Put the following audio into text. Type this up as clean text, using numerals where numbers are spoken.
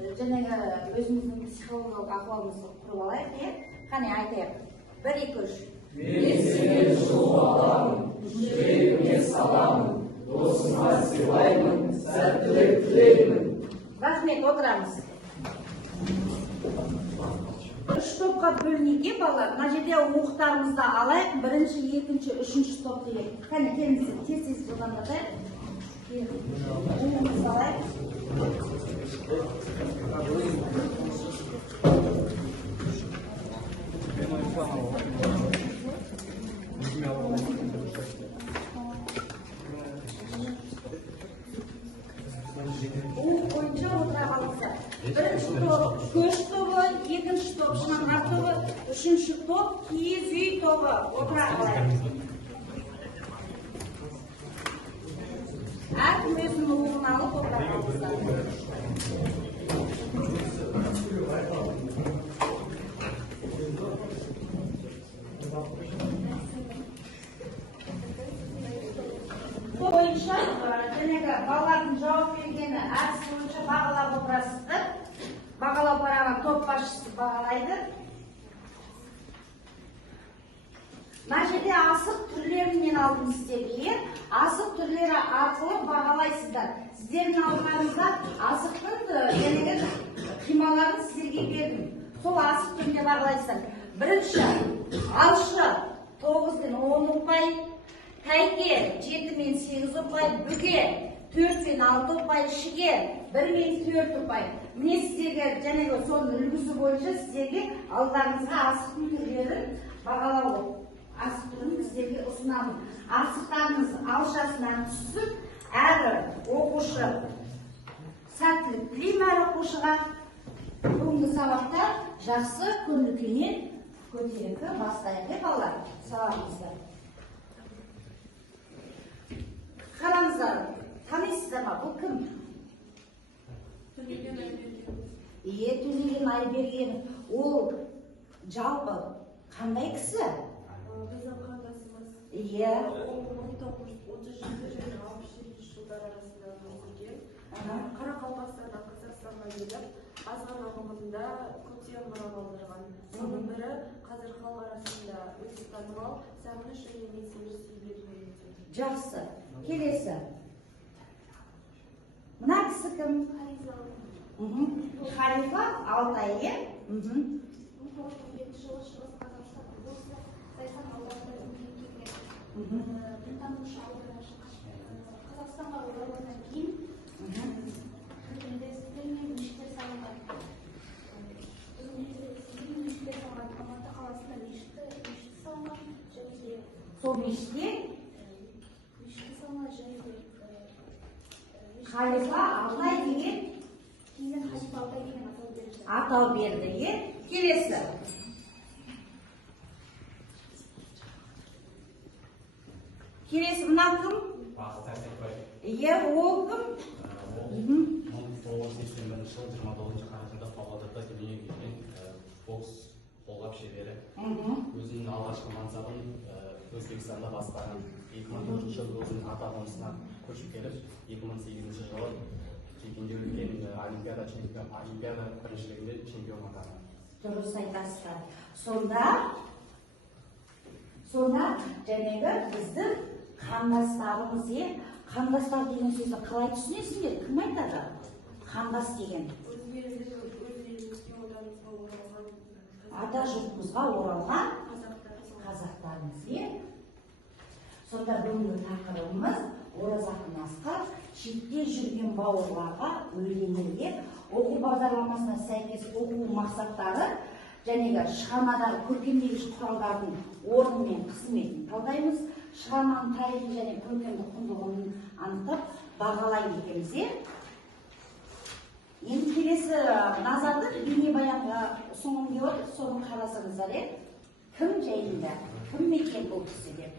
жаңағы өзіміздің психологиялық ахуалымызды құрып алайық, қане айтайық. 1, 2, 3. Мен сені жұлып аламын, жүрегіме саламын, досыма сыйлаймын, сәттілік тілеймін. Рахмет, отырамыз. 3 топқа бөлінуге балалар, мына жерде оқытарымызды алайық, 1-ші, 2-ші, 3-ші топ деген. Қане, келіңіздер, тез-тез жылдамдатайық. Оқуымызды алайық. Бойынша отыра қалыңыздар. 1-ші топ көш тобы, 2-ші топ шаңғар тобы, 3-ші топ киіз үй тобы. Отыра қалайық. Әркім өзінің орнын алып отыра қалыңыздар. Бойынша, жаңағы балалардың жауап бергені әдіс бойынша бағалап отырасыздар. Бағалау парағын топ басшысы бағалайды. Мына жерде асық түрлерінен алдым сіздерге. Асық түрлері арқылы бағалайсыздар. Сіздердің алдыңызда асықтың жаңағы қималарын сіздерге бердім. Сол асық түріне бағалайсыздар. 1-ші, алшы 9-ден 10 ұпай, тәйке 7-мен 8 ұпай, бүге 4-мен 6 ұпай, шіге 1-мен 4 ұпай. Міне сіздерге жаңағы соның үлгісі бойынша сіздерге алдарыңызға асықтың түрлерін бағалау асық түрін сіздерге ұсынамын. Асықтарыңыз алшасынан түсіп, әрі оқушы сәттілік тілеймін әр оқушыға. Бүгінгі сабақта жақсы көңіл-күймен көтеріңкі бастайық, балалар, сабағымызды. Қараңыздар, танисыздар ма? Бұл кім? Төлеген Айберген. Төлеген Айберген. Ол жалпы қандай кісі? Біздің қандасымыз. 1937 және 67 жылдар арасында өмір сүрген. Қарақалпақстаннан Қазақстанға келіп, аз ғана ғұмырында көптеген мұра қалдырған. Соның бірі қазір халық арасында өте танымал Сағыныш және мен сені сүйген. Жақсы. Келесі. Мына кісі кім? Халифа Алтай. 1917 жылы Шығыс Қазақстан облысы Зайсан ауданында дүниеге келген. Дінтанушы аудармашы Қазақстанға оралғаннан кейін медрестелер мен мешіттер салынған. Біздің мешіттер салынған, Алматы қаласында мешіт салынған және де Сол мешітте салынған және де Халифа Алтай деген кейіннен Халифа Алтай деген атау берді. Келесі. Келесі мына кім? Ол кім? 1981 жылы 29 қарашада Павлодарда дүниеге келген бокс қолғап шебері. Өзінің алғашқы мансабын Өзбекстанда бастаған. 2004 жылы өзінің ата-анасына көшіп келіп, 2008 жылы Пекинде өткен Олимпиада біріншілігінде чемпион атанды. Дұрыс айтасыздар. Сонда жаңағы біздің қандастарымыз, қандастар деген сөзді қалай түсінесіңдер? Кім айтады? Қандас деген. Ата жұртымызға оралған қазақтарымыз. Сонда бүгінгі тақырыбымыз Ораза ақын Асқар шетте жүрген бауырларға өлеңдерге оқу бағдарламасына сәйкес оқу мақсаттары және шығармадағы көркемдегіш құралдардың орны мен қызметін талдаймыз. Шығарманың тарихи және көркемдік құндылығын анықтап бағалай екенбіз. Енді келесі назарды бейнебаянға ұсынғым келіп отыр, соны қарасаңыздар. Кім жайында? Кім екен бұл кісі деп?